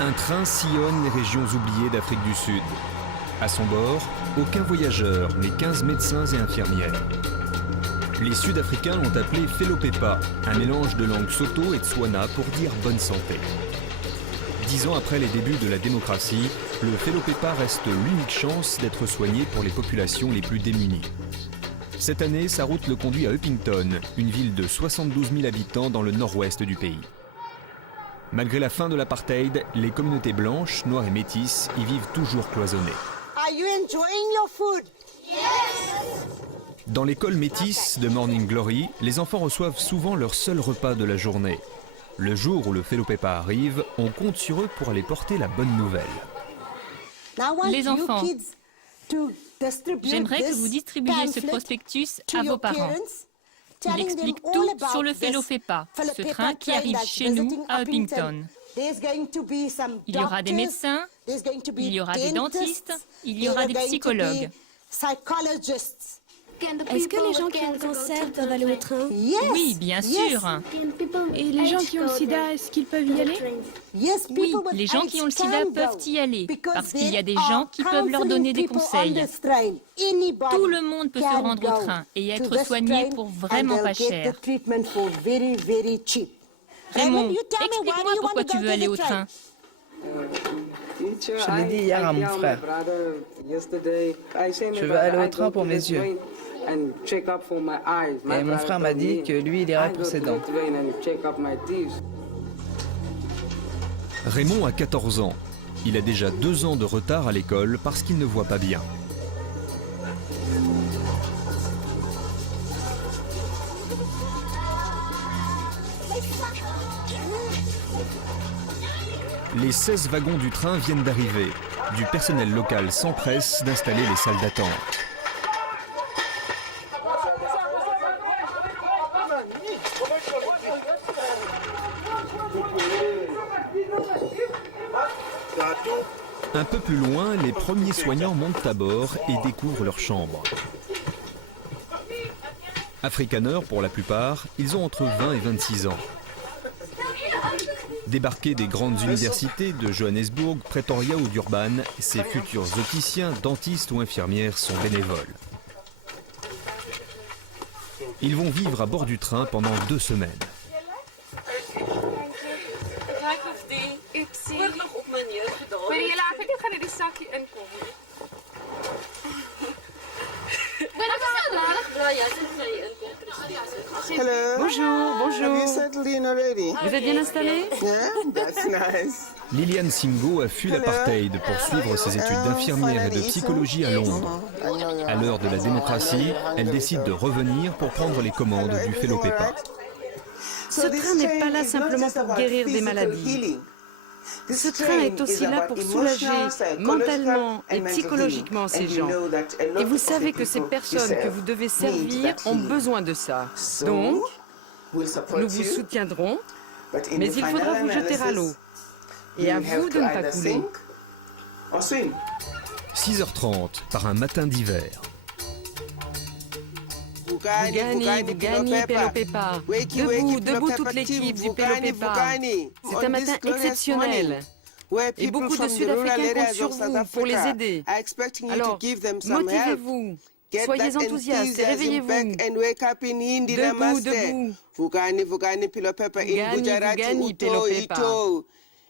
Un train sillonne les régions oubliées d'Afrique du Sud. À son bord, aucun voyageur, mais 15 médecins et infirmières. Les Sud-Africains l'ont appelé Felopepa, un mélange de langue Soto et Tswana pour dire bonne santé. 10 ans après les débuts de la démocratie, le Felopepa reste l'unique chance d'être soigné pour les populations les plus démunies. Cette année, sa route le conduit à Upington, une ville de 72 000 habitants dans le nord-ouest du pays. Malgré la fin de l'apartheid, les communautés blanches, noires et métisses y vivent toujours cloisonnées. Are you enjoying your food? Yes! Dans l'école métisse de Morning Glory, les enfants reçoivent souvent leur seul repas de la journée. Le jour où le Felopepa arrive, on compte sur eux pour aller porter la bonne nouvelle. Les enfants, j'aimerais que vous distribuiez ce prospectus à vos parents. Il explique tout sur le Felopepa, ce train qui arrive chez nous à Upington. Il y aura des médecins, il y aura des dentistes, il y aura des psychologues. Est-ce que les gens qui ont le cancer peuvent aller au train? Oui, bien sûr. Et les gens qui ont le sida, est-ce qu'ils peuvent y aller? Oui, les gens qui ont le sida peuvent y aller, parce qu'il y a des gens qui peuvent leur donner des conseils. Tout le monde peut se rendre au train et être soigné pour vraiment pas cher. Raymond, explique-moi pourquoi tu veux aller au train. Je l'ai dit hier à mon frère. Je veux aller au train pour mes yeux. Et mon frère m'a dit que lui, il irait pour ses dents. Raymond a 14 ans. Il a déjà 2 ans de retard à l'école parce qu'il ne voit pas bien. Les 16 wagons du train viennent d'arriver. Du personnel local s'empresse d'installer les salles d'attente. Un peu plus loin, les premiers soignants montent à bord et découvrent leur chambre. Afrikaners pour la plupart, ils ont entre 20 et 26 ans. Débarqués des grandes universités de Johannesburg, Pretoria ou Durban, ces futurs opticiens, dentistes ou infirmières sont bénévoles. Ils vont vivre à bord du train pendant 2 semaines. Bonjour, bonjour. Vous êtes bien installés? Liliane Singo a fui l'apartheid pour suivre ses études d'infirmière et de psychologie à Londres. À l'heure de la démocratie, elle décide de revenir pour prendre les commandes du Felopepa. Ce train n'est pas là simplement pour guérir des maladies. Ce train est aussi là pour soulager mentalement et psychologiquement ces gens. Et vous savez que ces personnes que vous devez servir ont besoin de ça. Donc, nous vous soutiendrons, mais il faudra vous jeter à l'eau. Et à vous de ne pas couler. 6h30 par un matin d'hiver. Vous gagnez, Felopepa. Debout toute l'équipe du Felopepa. C'est un matin exceptionnel. Et beaucoup de Sud-Africains comptent sur vous pour les aider. Alors, motivez-vous. Soyez enthousiastes et réveillez-vous. Debout, debout. Vous gagnez, Felopepa.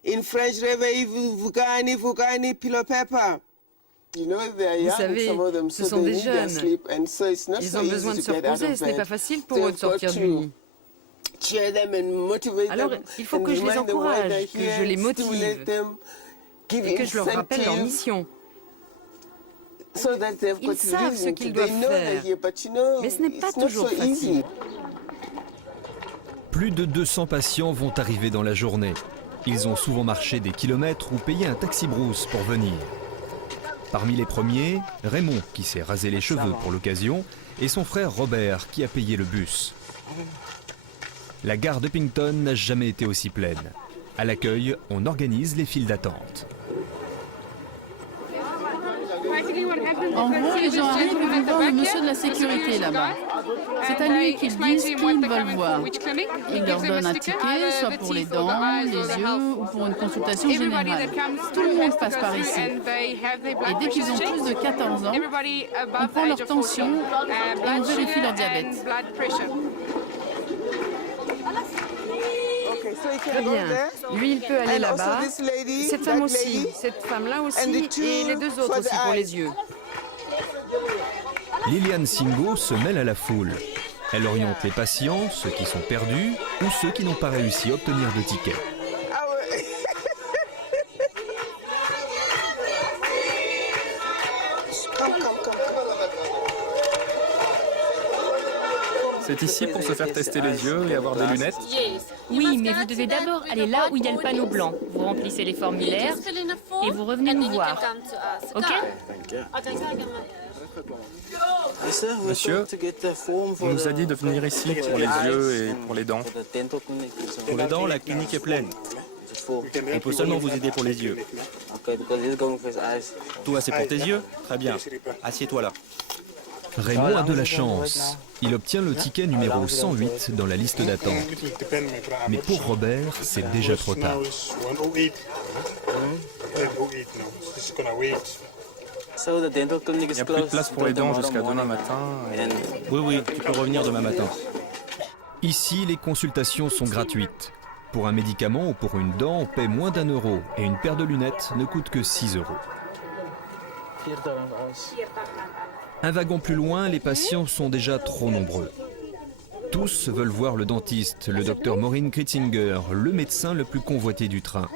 In French, réveillez-vous, vous gagnez, Felopepa. Vous savez, ce sont des jeunes. Ils ont besoin de se reposer, ce n'est pas facile pour eux de sortir du lit. Alors, il faut que je les encourage, que je les motive et que je leur rappelle leur mission. Ils savent ce qu'ils doivent faire, mais ce n'est pas toujours facile. Plus de 200 patients vont arriver dans la journée. Ils ont souvent marché des kilomètres ou payé un taxi-brousse pour venir. Parmi les premiers, Raymond, qui s'est rasé les cheveux pour l'occasion, et son frère Robert, qui a payé le bus. La gare d'Upington n'a jamais été aussi pleine. À l'accueil, on organise les files d'attente. En gros, les gens arrivent, ils vont voir le monsieur de la sécurité là-bas. C'est à lui qu'ils disent qui ils veulent voir. Il leur donne un ticket, soit pour les dents, les yeux ou pour une consultation générale. Tout le monde passe par ici. Et dès qu'ils ont plus de 14 ans, on prend leur tension et on vérifie leur diabète. Très bien. Lui, il peut aller là-bas. Cette femme aussi. Cette femme-là aussi. Et les deux autres aussi pour les yeux. Liliane Singo se mêle à la foule. Elle oriente les patients, ceux qui sont perdus ou ceux qui n'ont pas réussi à obtenir de ticket. C'est ici pour se faire tester les yeux et avoir des lunettes? Oui, mais vous devez d'abord aller là où il y a le panneau blanc. Vous remplissez les formulaires et vous revenez nous voir. OK? Monsieur, on nous a dit de venir ici pour les yeux et pour les dents. Pour les dents, la clinique est pleine. On peut seulement vous aider pour les yeux. Toi, c'est pour tes yeux? Très bien. Assieds-toi là. Raymond a de la chance. Il obtient le ticket numéro 108 dans la liste d'attente. Mais pour Robert, c'est déjà trop tard. Il n'y a plus de place pour les dents jusqu'à demain matin. Oui, tu peux revenir demain matin. Ici, les consultations sont gratuites. Pour un médicament ou pour une dent, on paie moins d'1 euro et une paire de lunettes ne coûte que 6 euros. Un wagon plus loin, les patients sont déjà trop nombreux. Tous veulent voir le dentiste, le docteur Maureen Kritzinger, le médecin le plus convoité du train.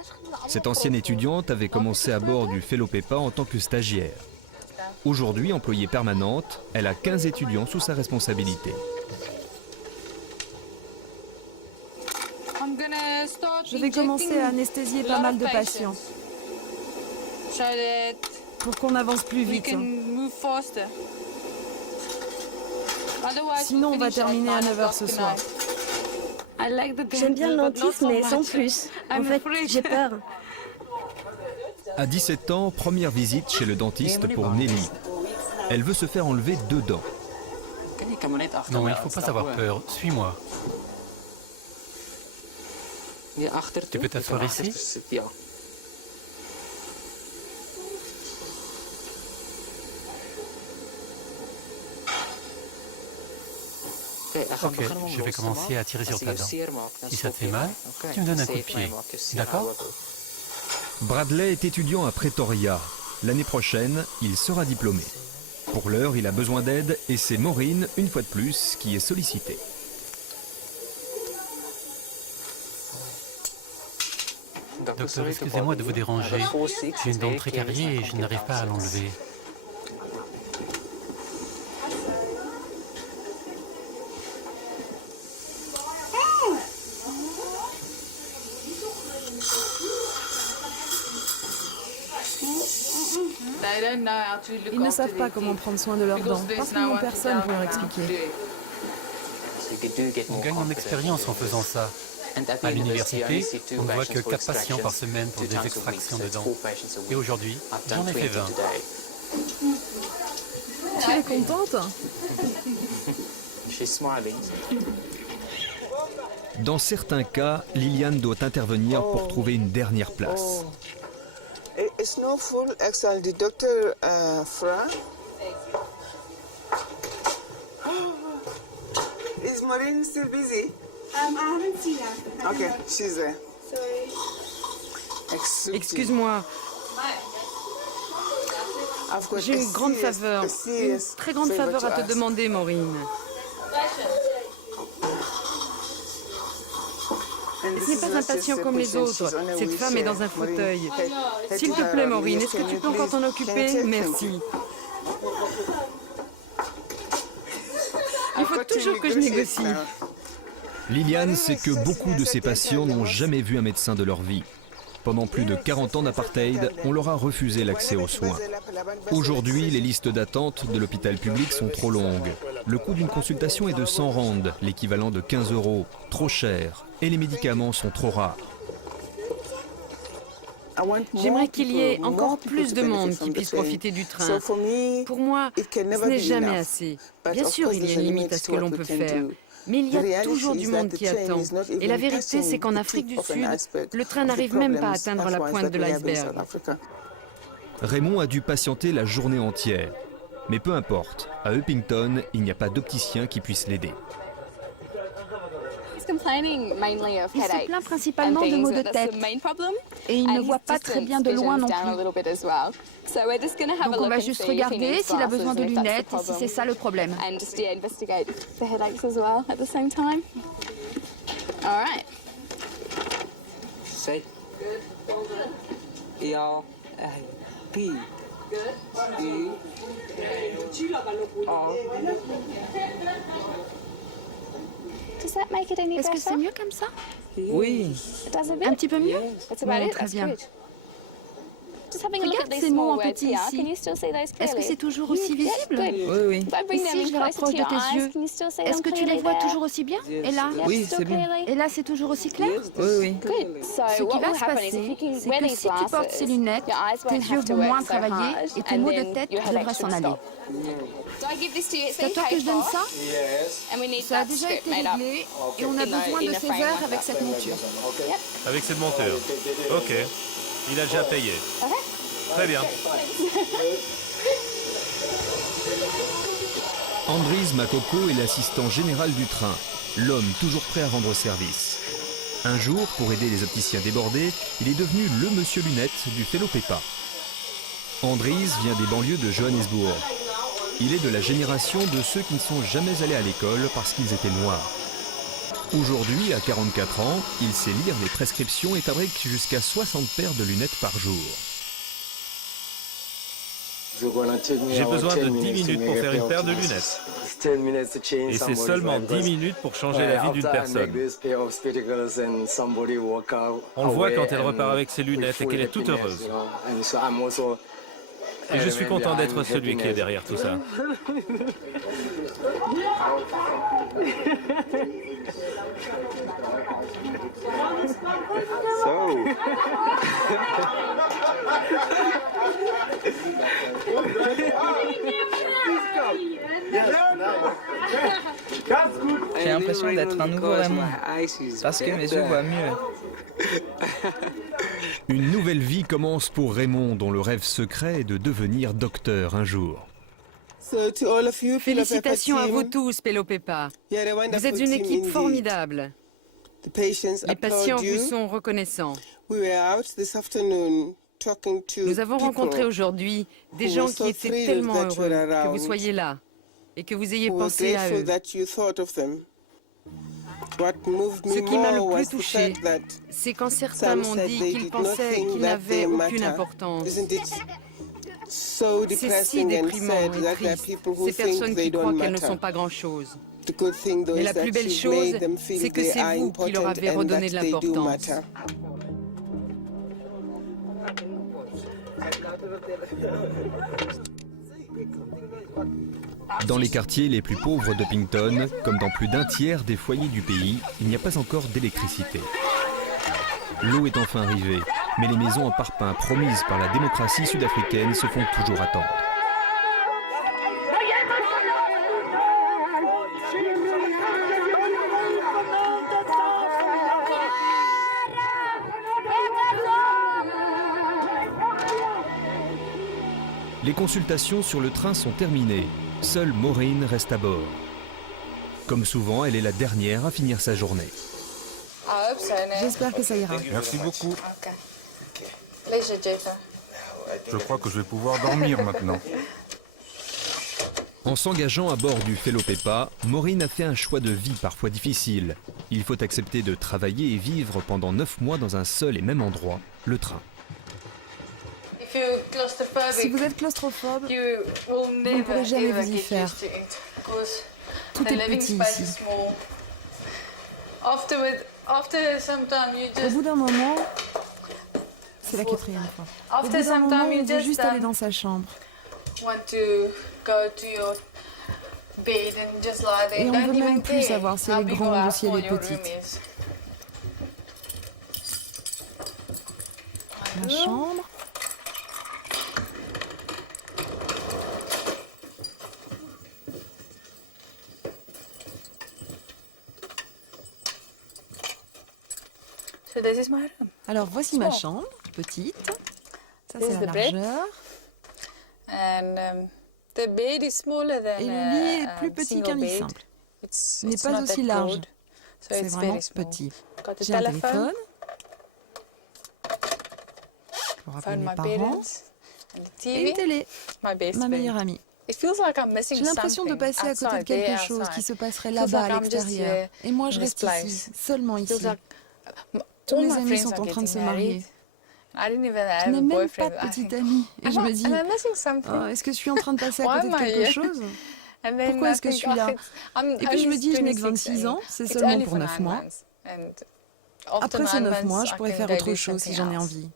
Cette ancienne étudiante avait commencé à bord du Felopepa en tant que stagiaire. Aujourd'hui, employée permanente, elle a 15 étudiants sous sa responsabilité. Je vais commencer à anesthésier pas mal de patients. Pour qu'on avance plus vite. Sinon, on va terminer à 9h ce soir. J'aime bien le dentiste, mais sans plus. En fait, j'ai peur. À 17 ans, première visite chez le dentiste pour Nelly. Elle veut se faire enlever 2 dents. Non, il ne faut pas avoir peur. Suis-moi. Tu peux t'asseoir ici? Ok, je vais commencer à tirer sur ta dent. Si ça te fait mal, tu me donnes un coup de pied. D'accord? Bradley est étudiant à Pretoria. L'année prochaine, il sera diplômé. Pour l'heure, il a besoin d'aide et c'est Maureen, une fois de plus, qui est sollicitée. Docteur, excusez-moi de vous déranger. J'ai une dent très carriée et je n'arrive pas à l'enlever. Ils ne savent pas comment prendre soin de leurs dents, parce qu'ils n'ont personne pour leur expliquer. On gagne en expérience en faisant ça. À l'université, on ne voit que 4 patients par semaine pour des extractions de dents. Et aujourd'hui, j'en ai fait 20. Tu es contente? Dans certains cas, Liliane doit intervenir pour trouver une dernière place. It's not full, actually, Dr. Fra. Is Maureen still busy? I haven't seen her. Okay, she's there. Excuse-moi. J'ai une grande faveur, une très grande faveur à te demander, Maureen. Ce n'est pas un patient comme les autres. Cette femme est dans un fauteuil. S'il te plaît, Maureen, est-ce que tu peux encore t'en occuper? Merci. Il faut toujours que je négocie. Liliane sait que beaucoup de ses patients n'ont jamais vu un médecin de leur vie. Pendant plus de 40 ans d'apartheid, on leur a refusé l'accès aux soins. Aujourd'hui, les listes d'attente de l'hôpital public sont trop longues. Le coût d'une consultation est de 100 rands, l'équivalent de 15 euros, trop cher, et les médicaments sont trop rares. J'aimerais qu'il y ait encore plus de monde qui puisse profiter du train. Pour moi, ce n'est jamais assez. Bien sûr, il y a une limite à ce que l'on peut faire. Mais il y a toujours du monde qui attend. Et la vérité, c'est qu'en Afrique du Sud, le train n'arrive même pas à atteindre la pointe de l'iceberg. Raymond a dû patienter la journée entière. Mais peu importe, à Upington, il n'y a pas d'opticien qui puisse l'aider. Il se plaint principalement de maux de tête et il ne voit pas très bien de loin non plus. Donc on va juste regarder s'il a besoin de lunettes et si c'est ça le problème. Est-ce que c'est mieux comme ça? Oui. Un petit peu mieux? Bon, très bien. Regarde ces mots en petit ici. Est-ce que c'est toujours aussi visible? Oui. Et si je les rapproche de tes yeux, est-ce que tu les vois toujours aussi bien? Et là? Oui, c'est bon. Et là, c'est toujours aussi clair? Oui. Ce qui va se passer, c'est que si tu portes ces lunettes, tes yeux vont moins travailler et tes maux de tête devraient s'en aller. C'est à toi que je donne ça? Ça a déjà été réglé et on a besoin de ces heures avec cette monture. Avec cette monture. Ok. Il a déjà payé. Très bien. Andries Makoko est l'assistant général du train, l'homme toujours prêt à rendre service. Un jour, pour aider les opticiens débordés, il est devenu le monsieur lunettes du Fellopepa. Andries vient des banlieues de Johannesburg. Il est de la génération de ceux qui ne sont jamais allés à l'école parce qu'ils étaient noirs. Aujourd'hui, à 44 ans, il sait lire les prescriptions et fabrique jusqu'à 60 paires de lunettes par jour. J'ai besoin de 10 minutes pour faire une paire de lunettes. Et c'est seulement 10 minutes pour changer la vie d'une personne. On le voit quand elle repart avec ses lunettes et qu'elle est toute heureuse. Et je suis content d'être celui qui est derrière tout ça. J'ai l'impression d'être un nouveau Raymond, parce que mes yeux voient mieux. Une nouvelle vie commence pour Raymond, dont le rêve secret est de devenir docteur un jour. Félicitations à vous tous, Fellopepa. Vous êtes une équipe formidable. Les patients vous sont reconnaissants. Nous avons rencontré aujourd'hui des gens qui étaient tellement heureux que vous soyez là et que vous ayez pensé à eux. Ce qui m'a le plus touché, c'est quand certains m'ont dit qu'ils pensaient qu'ils n'avaient aucune importance. C'est si déprimant et triste, ces personnes qui croient qu'elles ne sont pas grand-chose. Mais la plus belle chose, c'est que c'est vous qui leur avez redonné de l'importance. Dans les quartiers les plus pauvres d'Upington, comme dans plus d'un tiers des foyers du pays, il n'y a pas encore d'électricité. L'eau est enfin arrivée, mais les maisons en parpaing promises par la démocratie sud-africaine se font toujours attendre. Les consultations sur le train sont terminées. Seule Maureen reste à bord. Comme souvent, elle est la dernière à finir sa journée. J'espère que ça ira. Merci beaucoup. Je crois que je vais pouvoir dormir maintenant. En s'engageant à bord du Fellopepa, Maureen a fait un choix de vie parfois difficile. Il faut accepter de travailler et vivre pendant 9 mois dans un seul et même endroit, le train. Si vous êtes claustrophobe, vous ne pourrez jamais vous y faire. Tout est petit ici. Au bout d'un moment, c'est la 4e fois. Au bout d'un moment, on veut juste aller dans sa chambre. Et on ne veut même plus savoir si elle est grande ou si elle est petite. Ma chambre. Alors voici ma chambre, petite. Ça c'est la largeur. Et le lit est plus petit qu'un lit simple. Il n'est pas aussi large. C'est vraiment petit. J'ai un téléphone pour appeler mes parents et une télé, ma meilleure amie. J'ai l'impression de passer à côté de quelque chose qui se passerait là-bas à l'extérieur. Et moi je reste ici, seulement ici. Tous mes amis sont en train de se marier. Je n'ai même pas de petite amie. Et je me dis, oh, est-ce que je suis en train de passer à côté de quelque chose? Pourquoi est-ce que je suis là? Et puis je me dis, je n'ai que 26 ans, c'est seulement pour 9 mois. Après ces 9 mois, je pourrais faire autre chose si j'en ai envie.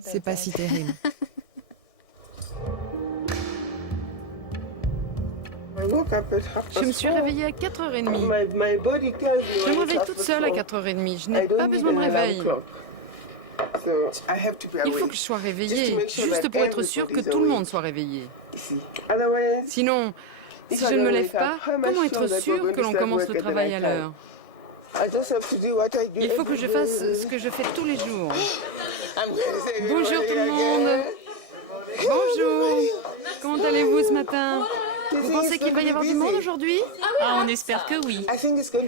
C'est pas si terrible. Je me suis réveillée à 4h30. Je me réveille toute seule à 4h30. Je n'ai pas besoin de réveil. Il faut que je sois réveillée, juste pour être sûre que tout le monde soit réveillé. Sinon, si je ne me lève pas, comment être sûre que l'on commence le travail à l'heure? Il faut que je fasse ce que je fais tous les jours. Bonjour tout le monde. Bonjour. Comment allez-vous ce matin? Vous pensez qu'il va y avoir du monde aujourd'hui? Ah, on espère que oui.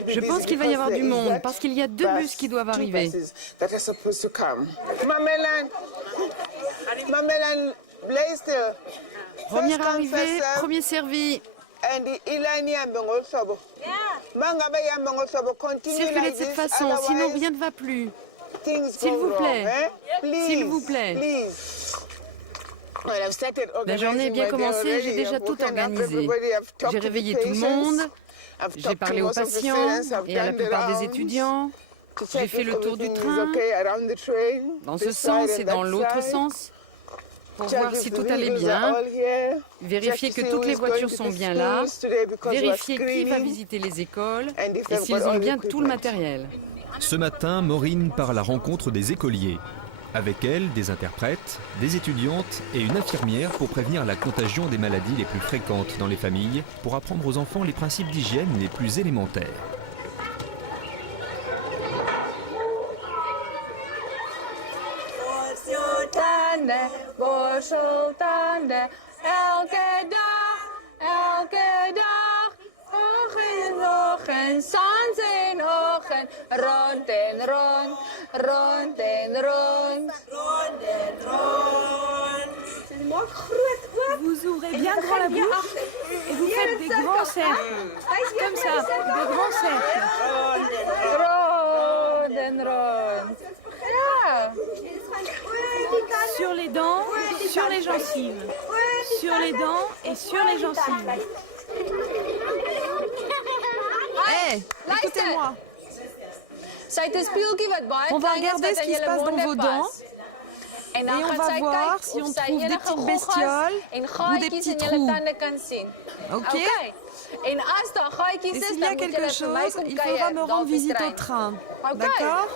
Je pense qu'il va y avoir du monde parce qu'il y a 2 bus qui doivent arriver. Première arrivée, premier servi. Circulez de cette façon, sinon rien ne va plus. S'il vous plaît, s'il vous plaît. La journée est bien commencée, j'ai déjà tout organisé. J'ai réveillé tout le monde, j'ai parlé aux patients et à la plupart des étudiants. J'ai fait le tour du train, dans ce sens et dans l'autre sens, pour voir si tout allait bien, vérifier que toutes les voitures sont bien là, vérifier qui va visiter les écoles et s'ils ont bien tout le matériel. Ce matin, Maureen part à la rencontre des écoliers. Avec elle, des interprètes, des étudiantes et une infirmière pour prévenir la contagion des maladies les plus fréquentes dans les familles, pour apprendre aux enfants les principes d'hygiène les plus élémentaires. Vous ouvrez bien grand la bouche et vous faites des grands cercles. Comme ça, de grands cercles. Sur les dents, sur les gencives. Sur les dents et sur les gencives. Hé, écoutez-moi. On va regarder ce qui se passe dans vos dents. Et on va voir si on trouve des petites bestioles ou des petits trous. Ok? Et s'il y a quelque chose, il faudra me rendre visite au train. D'accord?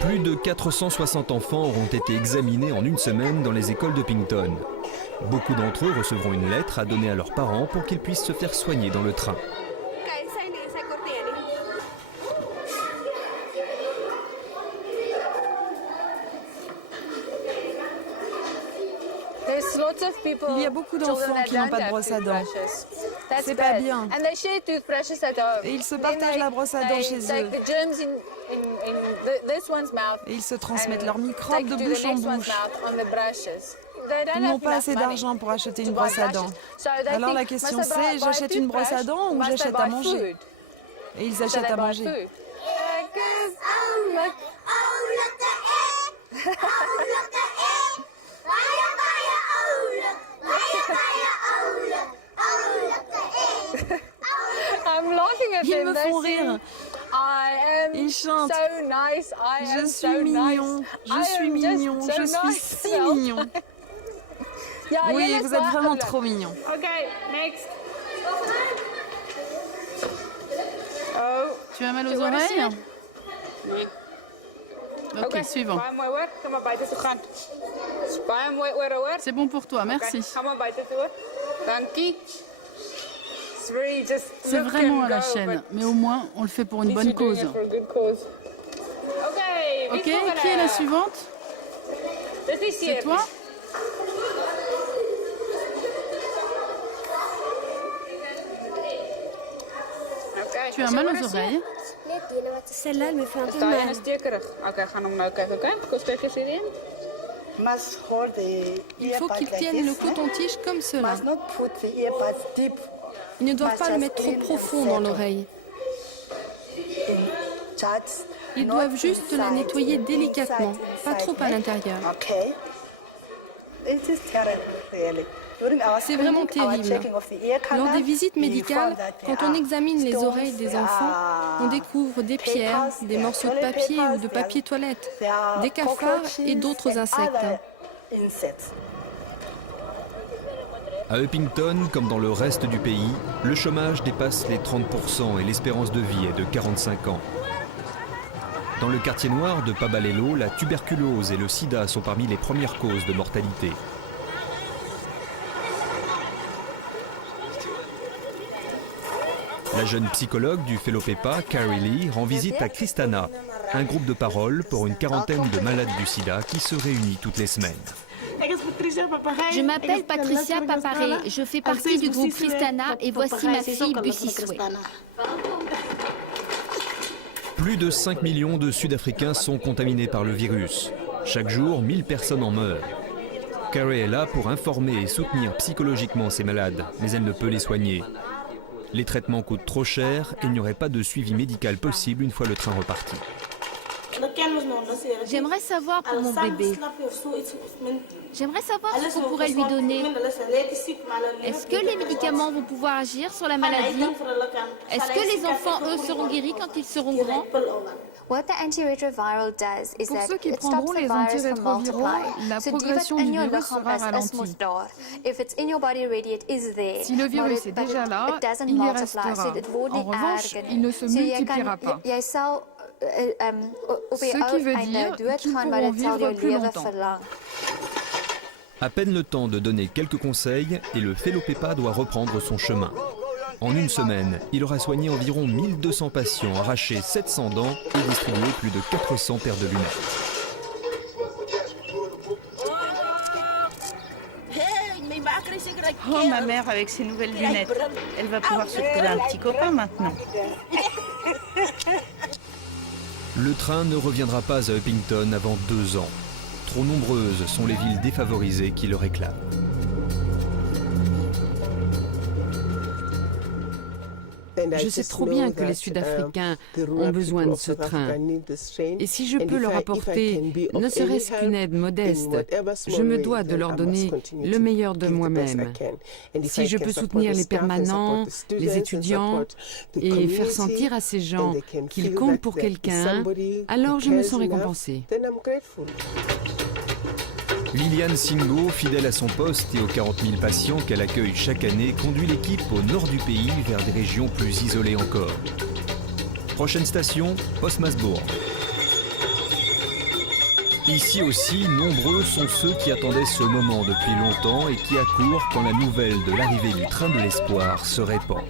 Plus de 460 enfants auront été examinés en une semaine dans les écoles de Picton. Beaucoup d'entre eux recevront une lettre à donner à leurs parents pour qu'ils puissent se faire soigner dans le train. Il y a beaucoup d'enfants qui n'ont pas de brosse à dents. C'est pas bien. Et ils se partagent la brosse à dents chez eux. Et ils se transmettent leurs microbes de bouche en bouche. Ils n'ont pas assez d'argent pour acheter une brosse à dents. Alors la question c'est, j'achète une brosse à dents ou j'achète à manger? Et ils achètent à manger. Ils me font rire. Ils chantent. Je suis mignon, je suis mignon, je suis si mignon. Oui, vous êtes vraiment trop mignon. Tu as mal aux oreilles? Oui. Ok, suivant. C'est bon pour toi, merci. C'est vraiment à la chaîne, mais au moins on le fait pour une bonne cause. Ok, qui est la suivante? C'est toi? Tu as mal aux oreilles? Celle-là, elle me fait un peu mal. Il faut qu'ils tiennent le coton-tige comme cela. Ils ne doivent pas le mettre trop profond dans l'oreille. Ils doivent juste la nettoyer délicatement, pas trop à l'intérieur. C'est vraiment terrible. Lors des visites médicales, quand on examine les oreilles des enfants, on découvre des pierres, des morceaux de papier ou de papier toilette, des cafards et d'autres insectes. À Upington, comme dans le reste du pays, le chômage dépasse les 30% et l'espérance de vie est de 45 ans. Dans le quartier noir de Pabalelo, la tuberculose et le sida sont parmi les premières causes de mortalité. La jeune psychologue du Felopepa, Carrie Lee, rend visite à Kristana, un groupe de parole pour une quarantaine de malades du sida qui se réunit toutes les semaines. Je m'appelle Patricia Paparé, je fais partie du groupe Kristana et voici ma fille Bussiswe. Plus de 5 millions de Sud-Africains sont contaminés par le virus. Chaque jour, 1000 personnes en meurent. Carrie est là pour informer et soutenir psychologiquement ces malades, mais elle ne peut les soigner. Les traitements coûtent trop cher et il n'y aurait pas de suivi médical possible une fois le train reparti. J'aimerais savoir pour mon bébé. J'aimerais savoir ce qu'on pourrait lui donner. Est-ce que les médicaments vont pouvoir agir sur la maladie? Est-ce que les enfants, eux, seront guéris quand ils seront grands? Pour ceux qui prendront les antirétroviraux, la progression du virus sera ralentie. Si le virus est déjà là, il y restera. En revanche, il ne se multipliera pas. Ce qui veut dire qu'ils pourront vivre plus longtemps. À peine le temps de donner quelques conseils et le Felopepa doit reprendre son chemin. En une semaine, il aura soigné environ 1200 patients, arraché 700 dents et distribué plus de 400 paires de lunettes. Oh, ma mère avec ses nouvelles lunettes. Elle va pouvoir se trouver un petit copain maintenant. Le train ne reviendra pas à Upington avant 2 ans. Trop nombreuses sont les villes défavorisées qui le réclament. Je sais trop bien que les Sud-Africains ont besoin de ce train. Et si je peux leur apporter ne serait-ce qu'une aide modeste, je me dois de leur donner le meilleur de moi-même. Si je peux soutenir les permanents, les étudiants, et faire sentir à ces gens qu'ils comptent pour quelqu'un, alors je me sens récompensée. Liliane Singo, fidèle à son poste et aux 40 000 patients qu'elle accueille chaque année, conduit l'équipe au nord du pays vers des régions plus isolées encore. Prochaine station, Postmasburg. Ici aussi, nombreux sont ceux qui attendaient ce moment depuis longtemps et qui accourent quand la nouvelle de l'arrivée du train de l'espoir se répand.